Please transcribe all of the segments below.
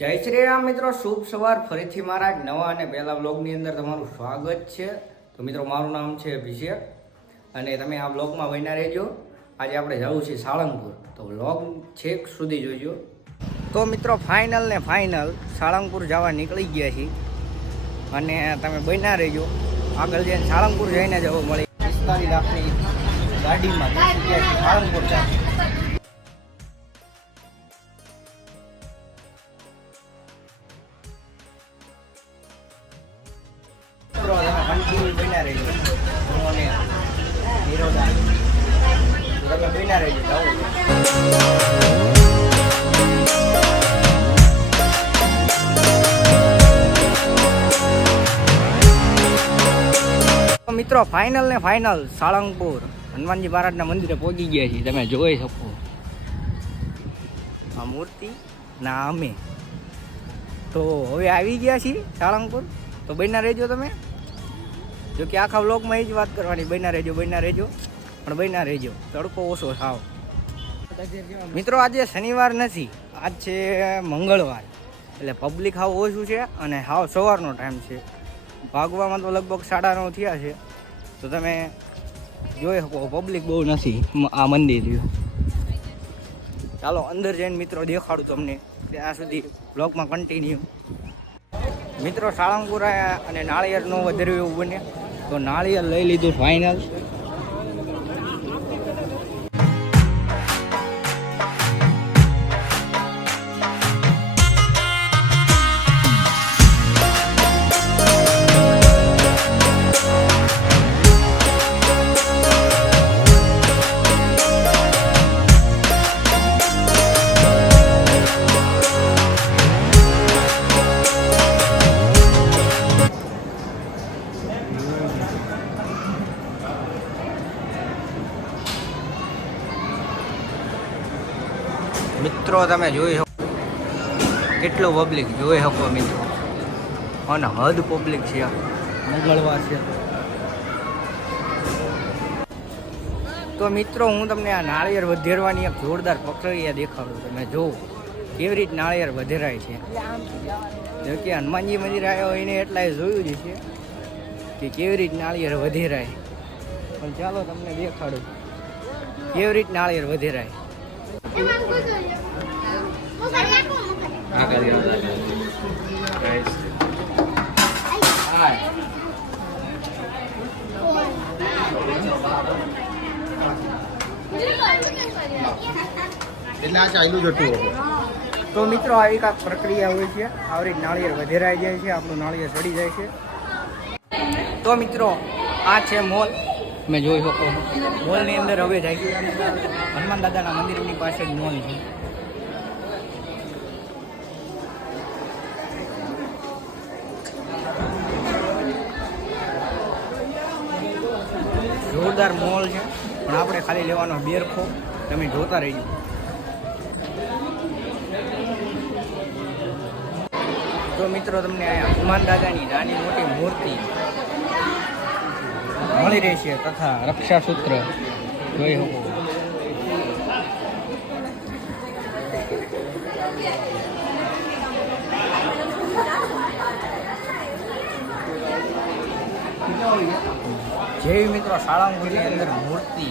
જય શ્રી રામ મિત્રો, શુભ સવાર. ફરીથી મારા એક નવા અને પહેલા વ્લોગની અંદર તમારું સ્વાગત છે. તો મિત્રો, મારું નામ છે અભિષેક અને તમે આ વ્લોગમાં બન્યા રહેજો. આજે આપણે જવું છે સાળંગપુર, તો વ્લોગ છેક સુધી જોજો. તો મિત્રો, ફાઇનલ સાળંગપુર જવા નીકળી ગયા છીએ અને તમે બન્યા રહેજો. આગળ જઈને સાળંગપુર જઈને જવું મળે. 45 લાખની ગાડીમાં સાળંગપુર જાય. મિત્રો, ફાઇનલ સાળંગપુર હનુમાનજી મહારાજના મંદિરે પહોંચી ગયા છીએ. તમે જોઈ શકો આ મૂર્તિ ના અમે તો હવે આવી ગયા છીએ સાળંગપુર. તો બન્યા રહેજો તમે. જો કે આખા વ્લોગમાં એ જ વાત કરવાની, બન્યા રહેજો પણ બન્યા રહેજો. તડકો ઓછો થાવ. મિત્રો, આજે શનિવાર નથી, આજ છે મંગળવાર, એટલે પબ્લિક હાવ ઓછું છે અને હાવ સવારનો ટાઈમ છે. ભાગવામાં તો લગભગ 9:30 થયા છે. તો તમે જોઈ શકો પબ્લિક બહુ નથી આ મંદિર. ચાલો અંદર જઈને મિત્રો દેખાડું તમને. ત્યાં સુધી બ્લોગમાં કન્ટિન્યુ. મિત્રો, સાળંગપુર આવ્યા અને નાળિયેર ન વધાર્યું એવું બને તો નાળિયેર લઈ લીધું ફાઇનલ. મિત્રો, તમે જોઈ શકો કેટલું પબ્લિક જોઈ શકો મિત્રો, અને હદ પબ્લિક છે. મંગળવાર છે તો મિત્રો હું તમને આ નાળિયેર વધેરવાની એક જોરદાર પ્રક્રિયા દેખાડું. તમે જુઓ કેવી રીતે નાળિયેર વધેરાય છે. જો કે હનુમાનજી મંદિર આવ્યો એને એટલા જોયું જ છે કે કેવી રીતે નાળિયેર વધેરાય. પણ ચાલો તમને દેખાડું કેવી રીતે નાળિયેર વધેરાય. તો મિત્રો, આવી કાંક પ્રક્રિયા હોય છે. આવી નાળિયેર વધેરાઈ જાય છે, આપણું નાળિયેર ચડી જાય છે. તો મિત્રો, આ છે મોલ. તમે જોઈ શકો મોલની અંદર હવે જાય હનુમાન દાદાના મંદિરની પાસે જ મોલ છે. જોરદાર મોલ છે, પણ આપણે ખાલી લેવાનો બેરખો. તમે જોતા રહીજો. તો મિત્રો, તમને અહીંયા હનુમાન દાદાની નાની મોટી મૂર્તિ મળી રહેશે, તથા રક્ષાસૂત્ર જોઈ શકો. જેવી મિત્રો સાળંગપુરની અંદર મૂર્તિ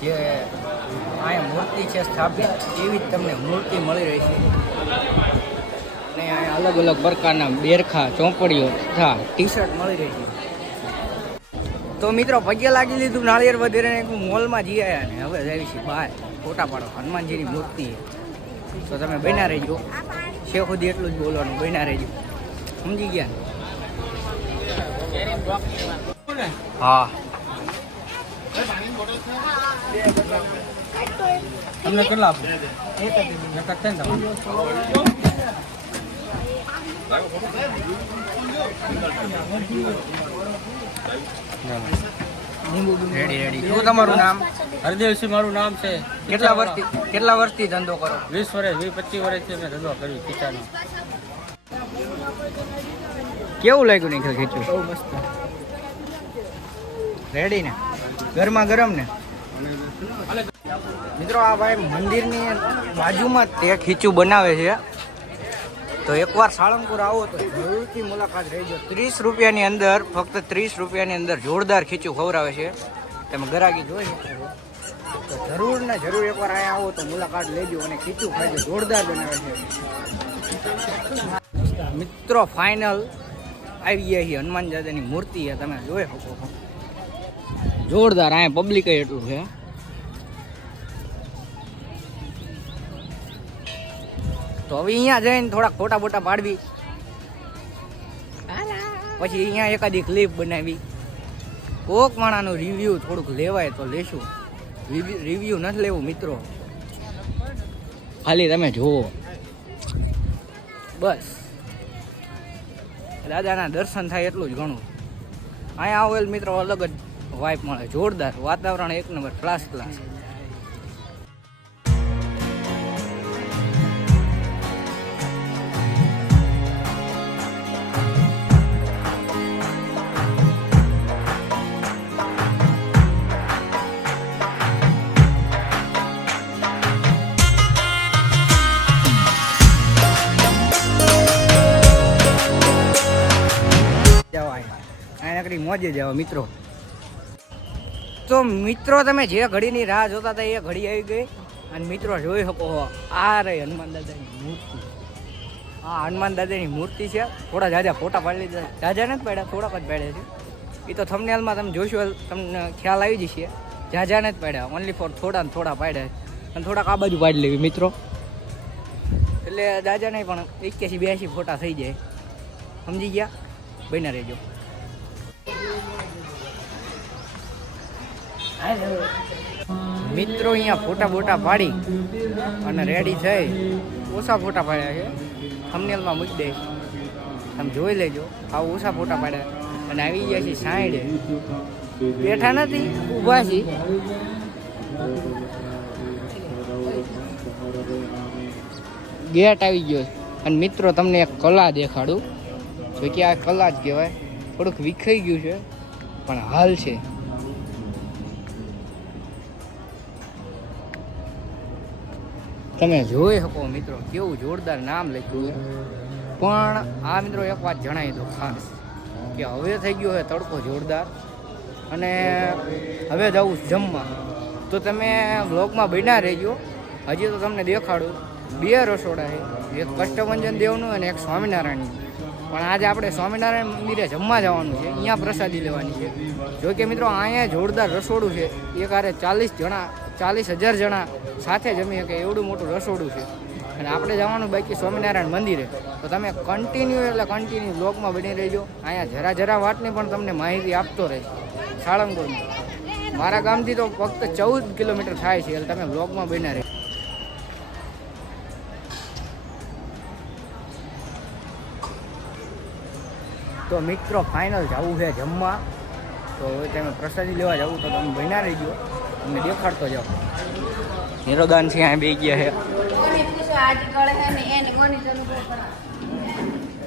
જે અહીંયા મૂર્તિ છે સ્થાપિત, એવી જ તમને મૂર્તિ મળી રહેશે. અને અહીંયા અલગ અલગ પ્રકારના બેરખા, ચોપડીઓ તથા ટી-શર્ટ મળી રહેશે. તો મિત્રો, પગે લાગી લીધું નાળિયેર વધેરે મોલમાં જઈ આવ્યા ને હવે જાય છે બહાર ફોટા પાડો હનુમાનજીની મૂર્તિ. તો તમે બન્યા રહેજો. છે સુધી એટલું જ બોલવાનું, બન્યા રહેજો. સમજી ગયા? હા, તમને કેટલા આપો? રેડી. શું તમારું નામ? હરદેવસિંહ મારું નામ છે. કેટલા વર્ષથી ધંધો કરો? 20 વર્ષ 25 વર્ષથી મેં ધંધો કર્યો ખીચાનો. કેવું લાગ્યું નહીં ખીચું? બહુ મસ્ત. રેડી ને? ગરમા ગરમ ને? મિત્રો આ ભાઈ મંદિરની બાજુમાં તે ખીચું બનાવે છે તો એકવાર સાળંગપુર આવો તો જરૂરથી મુલાકાત રહેજો. 30 રૂપિયાની અંદર, ફક્ત 30 રૂપિયાની અંદર જોરદાર ખીચું ખવડાવે છે. તમે ગરાગી જોઈ શકો છો. તો જરૂર ને જરૂર એકવાર અહીંયા આવો તો મુલાકાત લેજો અને ખીચું ખાજો. જોરદાર બનાવે છે મિત્રો. ફાઇનલ આવી ગયા છે હનુમાન દાદાની મૂર્તિ છે, તમે જોઈ શકો છો. જોરદાર. અહીંયા પબ્લિક એટલું છે. તો હવે અહીંયા જઈને થોડાક ફોટા બોટા પાડવી, પછી અહીંયા એકાદી ક્લિપ બનાવી. કોક માણાનું રિવ્યૂ થોડુંક લેવાય તો લેશું. રિવ્યૂ નથી લેવું મિત્રો, ખાલી તમે જુઓ બસ. દાદાના દર્શન થાય એટલું જ ઘણું. અહીંયા આવેલ મિત્રો અલગ જ વાઇબ મળે. જોરદાર વાતાવરણ, એક નંબર, ક્લાસ. મોજે જાવ મિત્રો. તો મિત્રો તમે જે ઘડીની રાહ જોતા હતા એ ઘડી આવી ગઈ. અને મિત્રો જોઈ શકો આ રહી હનુમાન દાદાની મૂર્તિ. આ હનુમાન દાદાની મૂર્તિ છે. થોડા જાજા ફોટા પાડી લીધા. જાજા નથી પાડ્યા, થોડાક જ પાડ્યા છે. એ તો થંબનેલમાં તમે જોશો તમને ખ્યાલ આવી જશે. જાજા નથી પાડ્યા, ઓનલી ફોર થોડા ને થોડા પાડ્યા. અને થોડાક આ બાજુ પાડી લેવી મિત્રો, એટલે જાજા નહીં પણ 81-82 ફોટા થઈ જાય. સમજી ગયા? બન્યા રહેજો. મિત્રો અહીંયા ફોટા બોટા પાડી અને રેડી થઈ. ઓછા ફોટા પાડ્યા છે, થંબનેલમાં મૂકી દઈશ, તમે જોઈ લેજો. આવા ઓછા ફોટા પાડ્યા અને આવી ગયા છે સાઈડે. બેઠા નથી, ઊભા છે. ગેટ આવી ગયો. અને મિત્રો તમને એક કલા દેખાડું, જો કે આ કલા જ કહેવાય. થોડુંક વિખાઈ ગયું છે પણ હાલ છે. તમે જોઈ શકો મિત્રો કેવું જોરદાર નામ લખ્યું છે. પણ આ મિત્રો એક વાત જણાવી દો ખાસ, કે હવે થઈ ગયો છે તડકો જોરદાર અને હવે જવું જમવા. તો તમે બ્લોગમાં બન્યા રહેજો. હજી તો તમને દેખાડું, 2 રસોડા છે, એક કષ્ટભંજન દેવનું અને એક સ્વામિનારાયણનું. પણ આજે આપણે સ્વામિનારાયણ મંદિરે જમવા જવાનું છે, અહીંયા પ્રસાદી લેવાની છે. જો કે મિત્રો અહીંયા જોરદાર રસોડું છે. એક હારે 40,000 જણા સાથે જમી શકે એવડું મોટું રસોડું છે. અને આપણે જવાનું બાકી સ્વામિનારાયણ મંદિરે. તો તમે કન્ટિન્યુ બ્લોગમાં બની રહેજો. અહીંયા જરા વાતની પણ તમને માહિતી આપતો રહીશ. સાળંગપુરમાં મારા ગામથી તો ફક્ત 14 કિલોમીટર થાય છે, એટલે તમે બ્લોગમાં બન્યા રહેજો. તો મિત્રો ફાઇનલ જવું છે જમવા. તો હવે તમે પ્રસાદી લેવા જવું તો તમે બન્યા રહેજો, તમને દેખાડતો જાઓ. નિરોદાન છે અહીંયા બે ગયા છે.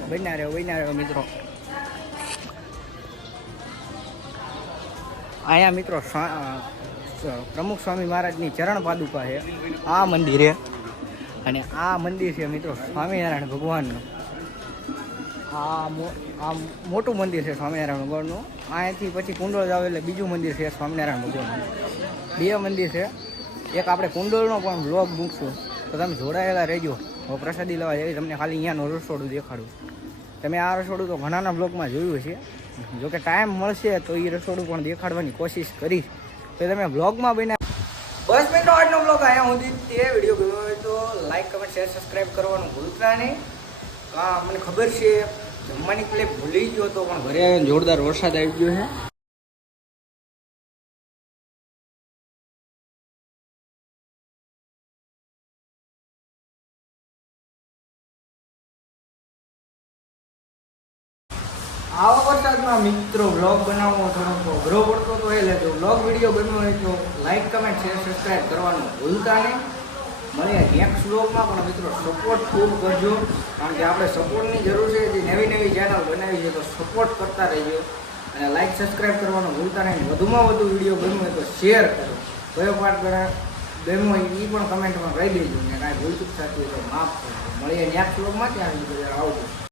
બન્યા રહ્યો મિત્રો. અહીંયા મિત્રો પ્રમુખ સ્વામી મહારાજની ચરણ પાદુકા છે આ મંદિરે. અને આ મંદિર છે મિત્રો સ્વામિનારાયણ ભગવાનનું. આ મોટું મંદિર છે સ્વામિનારાયણ ભગવાનનું. અહીંયાથી પછી કુંડોળ જાવ એટલે બીજું મંદિર છે સ્વામિનારાયણ ભગવાનનું. 2 મંદિર છે. એક આપણે કુંડોળનો પણ બ્લોગ મૂકશું, તો તમે જોડાયેલા રહેજો. હવે પ્રસાદી લેવા જઈએ, તમને ખાલી અહીંયાનું રસોડું દેખાડું. તમે આ રસોડું તો ઘણાના બ્લોગમાં જોયું છે. જોકે ટાઈમ મળશે તો એ રસોડું પણ દેખાડવાની કોશિશ કરીશ. તો તમે બ્લોગમાં બન્યા. બસ મિત્રો આજનો બ્લોગ અહીંયા સુધી. તે વિડીયો ગમ્યો હોય તો લાઈક, કમેન્ટ, શેર, સબસ્ક્રાઈબ કરવાનું ભૂલતા નહીં. હા, મને ખબર છે જમવાની ક્લિપ ભૂલી ગયો તો, પણ ઘરે જોરદાર વરસાદ આવી ગયો છે. આવા વરસાદમાં મિત્રો વ્લોગ બનાવવો થોડોક અઘરો પડતો તો એટલે જો વ્લોગ વિડીયો બન્યો હોય તો લાઈક, કમેન્ટ, શેર, સબસ્ક્રાઈબ કરવાનું ભૂલતા નહીં. મળીએ નેક્સ્ટ વ્લોગમાં. પણ મિત્રો સપોર્ટ ખૂબ કરજો, કારણ કે આપણે સપોર્ટની જરૂર છે. જે નવી ચેનલ બનાવી છે તો સપોર્ટ કરતા રહીજો. અને લાઈક, સબસ્ક્રાઈબ કરવાનું ભૂલતા નહીં. વધુમાં વધુ વિડીયો બન્યો હોય તો શેર કરો. કયો પાર્ટ બેમો એ પણ કમેન્ટમાં કહી દેજો ને કાંઈ ભૂલચૂક થતી હોય તો માફ કરજો. મળીએ નેક્સ્ટ વ્લોગમાં ત્યાં સુધી આવજો.